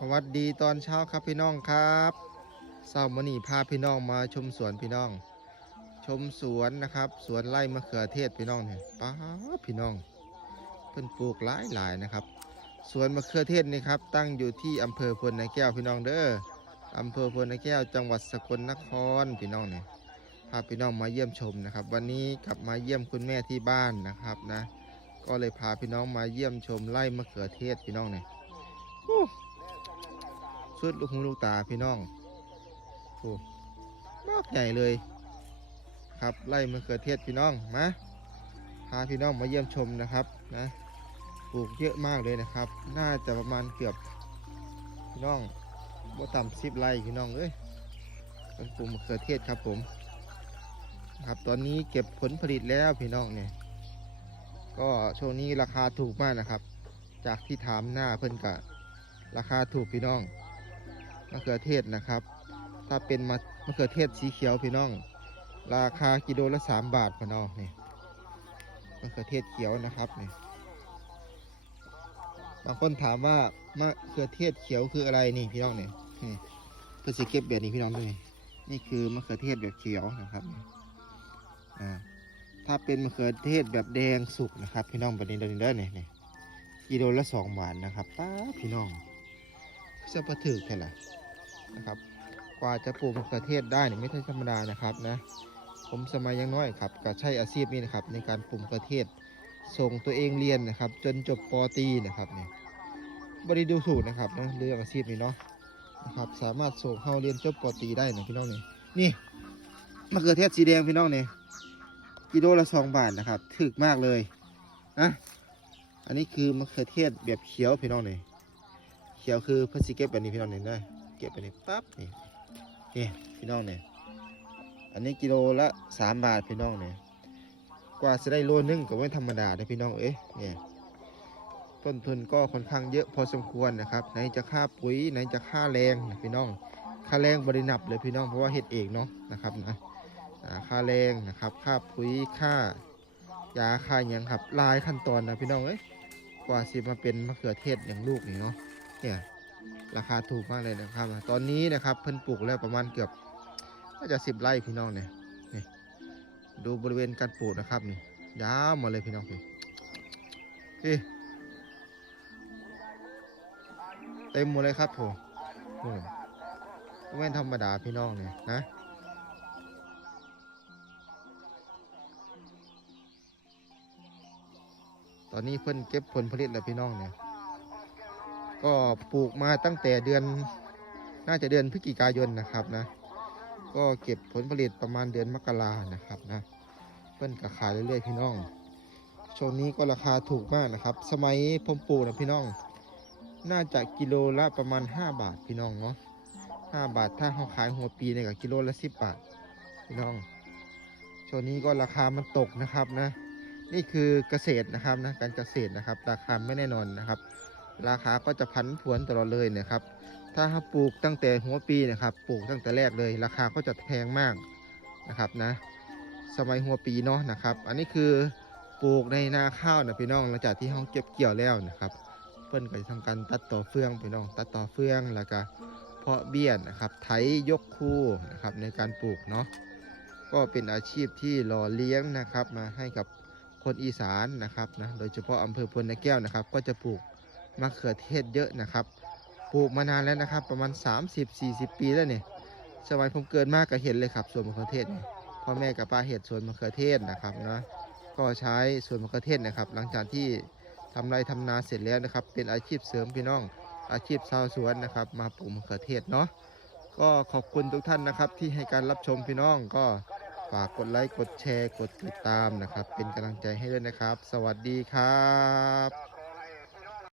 สวัสดีตอนเช้าครับพี่น้องครับเศร้ามือนี้พาพี่น้องมาชมสวนพี่น้อง ชมสวนนะครับ สวนไร่มะเขือเทศพี่น้องเนี่ยป้าพี่น้องเพิ่นปลูกหลายหลายนะครับ สวนมะเขือเทศนี่ครับ ตั้งอยู่ที่อำเภอพลนาแก้วพี่น้องเด้ออำเภอพลนาแก้วจังหวัดสกลนครพี่น้องเนี่ยพาพี่น้องมาเยี่ยมชมนะครับ วันนี้กลับมาเยี่ยมคุณแม่ที่บ้านนะครับนะ ก็เลยพาพี่น้องมาเยี่ยมชมไร่มะเขือเทศพี่น้องเนี่ย สุดลูกหูลูกตาพี่น้องโอ้มากใหญ่เลย ครับไร่มะเขือเทศพี่น้องมาพาพี่น้องมาเยี่ยมชมนะครับนะปลูกเยอะมากเลยนะครับ น่าจะประมาณเกือบพี่น้องบ่ต่ำสิบไร่พี่น้องเอ้ยเป็นปลูกมะเขือเทศครับผมครับตอนนี้เก็บผลผลิตแล้วพี่น้องเนี่ย ก็ช่วงนี้ราคาถูกมากนะครับ จากที่ถามหน้าเพิ่นกะราคาถูกพี่น้องะเขือเทศนะครับ ถ้าเป็นมะมะเขือเทศสีเขียวพี่น้อง ราคากิโลละสามบาทพี่น้องนี่มะเขือเทศเขียวนะครับนี่บางคนถามว่ามะเขือเทศเขียวคืออะไรนี่พี่น้องเนี่ยนี่เพื่อสิเก็บแบบนี้พี่น้องด้วยนี่คือมะเขือเทศแบบเขียวนะครับอ่าถ้าเป็นมะเขือเทศแบบแดงสุกนะครับ พี่น้องแบบนี้เด้อเด้อเนี่ยเนี่ยกิโลละสองบาทนะครับป้าพี่น้องจะประถึกแค่ไหน นะครับ กว่าจะปลูกมะเขือเทศได้เนี่ยไม่ใช่ธรรมดานะครับนะผมสมัยยังน้อยครับก็ใช้อาชีพนี้นะครับ ในการปลูกมะเขือเทศส่งตัวเองเรียนนะครับ จนจบปตรีนะครับเนี่ยบริดูถูกนะครับนะเรื่องอาชีพนี้เนาะนะครับสามารถส่งเข้าเรียนจบปตรีได้นะพี่น้องเนี่ยนี่มะเขือเทศสีแดงพี่น้องเนี่ยกิโลละสองบาทนะครับถึกมากเลยนะอันนี้คือมะเขือเทศแบบเขียวพี่น้องเนี่ยเขียวคือพื่อสิเก็บแบบนี้พี่น้องเนี่ยได้ เก็บแบบนี้ปั๊บนี่นี่พี่น้องเนี่ยอันนี้กิโลละสามบาทพี่น้องเนี่ยกว่าจะได้โลนึงก็ไม่ธรรมดานะพี่น้องเอ๊ะเนี่ยต้นทุนก็ค่อนข้างเยอะพอสมควรนะครับไหนจะค่าปุ๋ยไหนจะค่าแรงนะพี่น้องค่าแรงบรินับเลยพี่น้องเพราะว่าเฮ็ดเองเนาะนะครับนะค่าแรงนะครับค่าปุ๋ยค่ายาค่าหยังครับลายขั้นตอนนะพี่น้องเอ้ยกว่าสิมาเป็นมะเขือเทศอย่างลูกนี่เนาะเนี่ย ราคาถูกมากเลยนะครับ ตอนนี้นะครับเพิ่นปลูกแล้วประมาณเกือบน่าจะสิบไร่พี่น้องเนี่ยนี่ดูบริเวณการปลูกนะครับนี่ยาวมาเลยพี่น้องพี่พี่เต็มหมดเลยครับผมไม่ธรรมดาพี่น้องเนี่ยนะตอนนี้เพิ่นเก็บผลผลิตแล้วพี่น้องเนี่ย ก็ปลูกมาตั้งแต่เดือนน่าจะเดือนพฤศจิกายนนะครับนะ ก็เก็บผลผลิตประมาณเดือนมกรานะครับนะ เพิ่นก็ขายเรื่อยๆพี่น้องช่วงนี้ก็ราคาถูกมากนะครับ สมัยผมปลูกนะพี่น้อง น่าจะกิโลละประมาณ 5 บาทพี่น้องเนาะ5บาทถ้าเขาขายหัวปีเนี่ยก็กิโลละ10บาทพี่น้องช่วงนี้ก็ราคามันตกนะครับนะ นี่คือเกษตรนะครับนะการเกษตรนะครับ ราคาไม่แน่นอนนะครับ ราคาก็จะพันผวนตลอดเลยนะครับ ถ้าเราปลูกตั้งแต่หัวปีนะครับ ปลูกตั้งแต่แรกเลย ราคาก็จะแพงมากนะครับนะ สมัยหัวปีเนาะนะครับ อันนี้คือปลูกในนาข้าวนะพี่น้องหลังจากที่เราเก็บเกี่ยวแล้วนะครับ เพิ่นก็จะทำการตัดต่อเฟืองพี่น้อง ตัดต่อเฟืองแล้วก็เพาะเบี้ยนนะครับ ไถยกคู่นะครับในการปลูกเนาะ ก็เป็นอาชีพที่หล่อเลี้ยงนะครับมาให้กับคนอีสานนะครับนะ โดยเฉพาะอำเภอพลนาแก้วนะครับ ก็จะปลูก มะเขือเทศเยอะนะครับ ปลูกมานานแล้วนะครับ ประมาณ 30-40 ปีแล้วเนี่ยสมัยผมเกิดมากก็เห็นเลยครับสวนมะเขือเทศเนี่ยพ่อแม่กับป้าเห็ดสวนมะเขือเทศนะครับนะก็ใช้สวนมะเขือเทศนะครับ หลังจากที่ทำไรทำนาเสร็จแล้วนะครับ เป็นอาชีพเสริมพี่น้องอาชีพชาวสวนนะครับ มาปลูกมะเขือเทศเนาะก็ขอบคุณทุกท่านนะครับ ที่ให้การรับชมพี่น้องก็ฝากกดไลค์กดแชร์กดติดตามนะครับ เป็นกำลังใจให้ด้วยนะครับ สวัสดีครับ